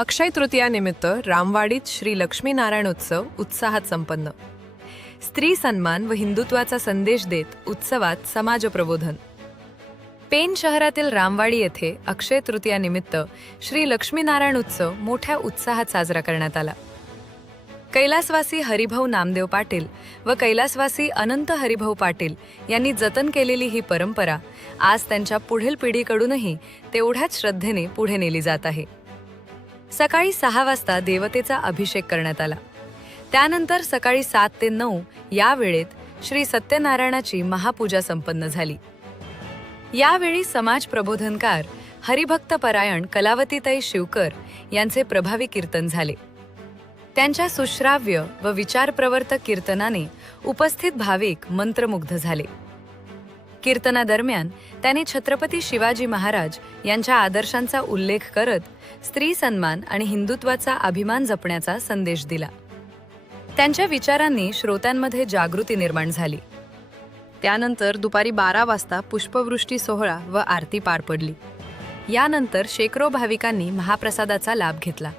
अक्षय तृतीयानिमित्त रामवाडीत श्री लक्ष्मीनारायण उत्सव उत्साहात संपन्न. स्त्री सन्मान व हिंदुत्वाचा संदेश देत उत्सवात समाज प्रबोधन. पेण शहरातील रामवाडी येथे अक्षय तृतीयानिमित्त श्री लक्ष्मीनारायण उत्सव मोठ्या उत्साहात साजरा करण्यात आला. कैलासवासी हरिभाऊ नामदेव पाटील व कैलासवासी अनंत हरिभाऊ पाटील यांनी जतन केलेली ही परंपरा आज त्यांच्या पुढील पिढीकडूनही तेवढ्याच श्रद्धेने पुढे नेली जात आहे. सकाळी 6 वाजता देवतेचा अभिषेक करण्यात आला. त्यानंतर सकाळी 7 ते 9 या वेळेत श्री सत्यनारायणाची महापूजा संपन्न झाली. यावेळी समाज प्रबोधनकार हरिभक्तपरायण कलावतीताई शिवकर यांचे प्रभावी कीर्तन झाले. त्यांच्या सुश्राव्य व विचारप्रवर्तक कीर्तनाने उपस्थित भाविक मंत्रमुग्ध झाले. कीर्तनादरम्यान त्यांनी छत्रपती शिवाजी महाराज यांच्या आदर्शांचा उल्लेख करत स्त्री सन्मान आणि हिंदुत्वाचा अभिमान जपण्याचा संदेश दिला. त्यांच्या विचारांनी श्रोत्यांमध्ये जागृती निर्माण झाली. त्यानंतर दुपारी 12 वाजता पुष्पवृष्टी सोहळा व आरती पार पडली. यानंतर शेकडो भाविकांनी महाप्रसादाचा लाभ घेतला.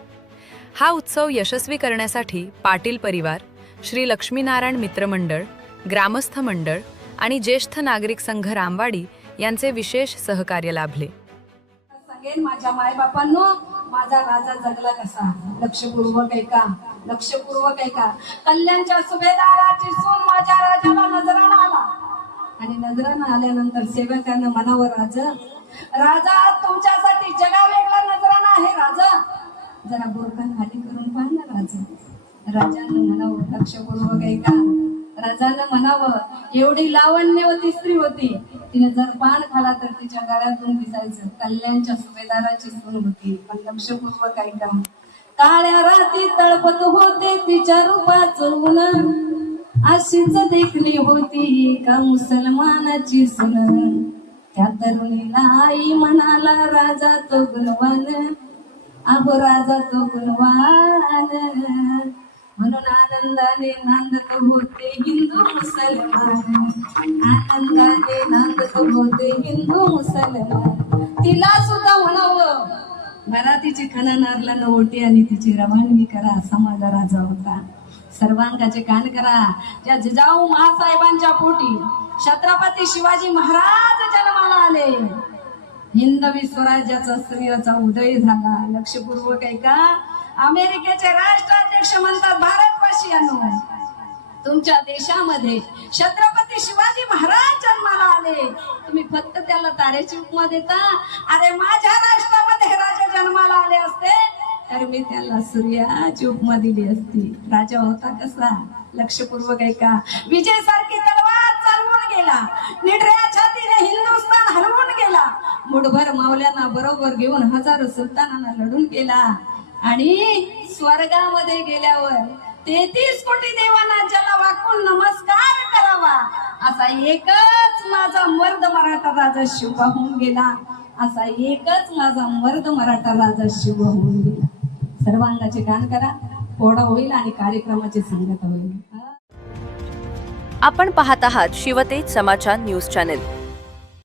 हा उत्सव यशस्वी करण्यासाठी पाटील परिवार, श्री लक्ष्मीनारायण मित्रमंडळ, ग्रामस्थ मंडळ आणि ज्येष्ठ नागरिक संघ रामवाडी यांचे विशेष सहकार्य लाभले. सांगेन माझ्या मायबापांनो, माझा राजा जगला कसा, लक्षपूर्वक ऐका, लक्षपूर्वक ऐका. कल्याणच्या सुभेदाराची सून माझ्या राजाला नजरानं आला आणि नजरानं आल्यानंतर सेवकांना म्हणावं, राजा तुमच्यासाठी जगा वेगळा नजरानं आहे. राजा जरा बोरका खाली करून पाहा ना. राजानं म्हणावं, लक्षपूर्वक ऐका. राजानं म्हणावं, एवढी लावण्यवती स्त्री होती, तिने जर पान खाला तर तिच्या गळ्यातून दिसायचं. कल्याणच्या सुभेदाराची सून होती, पण लक्षपूर्वक ऐका. काळ्या राती तळपत होते तिच्या रूपाचं ऊन, अशीच देखली होती का मुसलमानाची सून. त्या तरुणीला आई म्हणाला, राजा तो गुणवान, अहो राजा तो गुणवान. म्हणून आनंदाने नांदत होते हिंदू मुसलमान, आनंदाने नांदत होते हिंदू मुसलमान. तिला सुद्धा म्हणावं, मराठीची खना नारला नवटी आणि तिची रवानगी करा, असा माझा राजा होता. सर्वांगाचे कान करा. ज्या जिजाऊ महासाहेबांच्या पोटी छत्रपती शिवाजी महाराज जन्माला आले, हिंदवी स्वराज्याचा स्त्रियाचा उदय झाला. लक्षपूर्वक ऐका. अमेरिकेचे राष्ट्राध्यक्ष म्हणतात, भारतवासियांनो, तुमच्या देशामध्ये छत्रपती शिवाजी महाराज जन्माला आले, तुम्ही फक्त त्याला ताऱ्याची उपमा देता. अरे माझ्या राष्ट्रामध्ये राजा जन्माला आले असते तर मी त्याला सूर्याची उपमा दिली असती. राजा होता कसा, लक्षपूर्वक ऐका. विजय सारखी तलवार चालवून गेला, निडऱ्या छातीने हिंदुस्थान हलवून गेला, मुठभर मावल्यांना बरोबर घेऊन हजारो सुलतानांना लढून गेला आणि स्वर्गामध्ये गेल्यावर 33 कोटी देवांना ज्याला वाकून नमस्कार करावा असा एकच माझा मर्द मराठा राजा शिव होऊन गेला. असा एकच माझा मर्द मराठा राजा शिव होऊन गेला. सर्वांगाचे गान करा, पोळा होईल आणि कार्यक्रमाची सांगता होईल. आपण पाहत आहात शिवतेज समाचार न्यूज चॅनेल.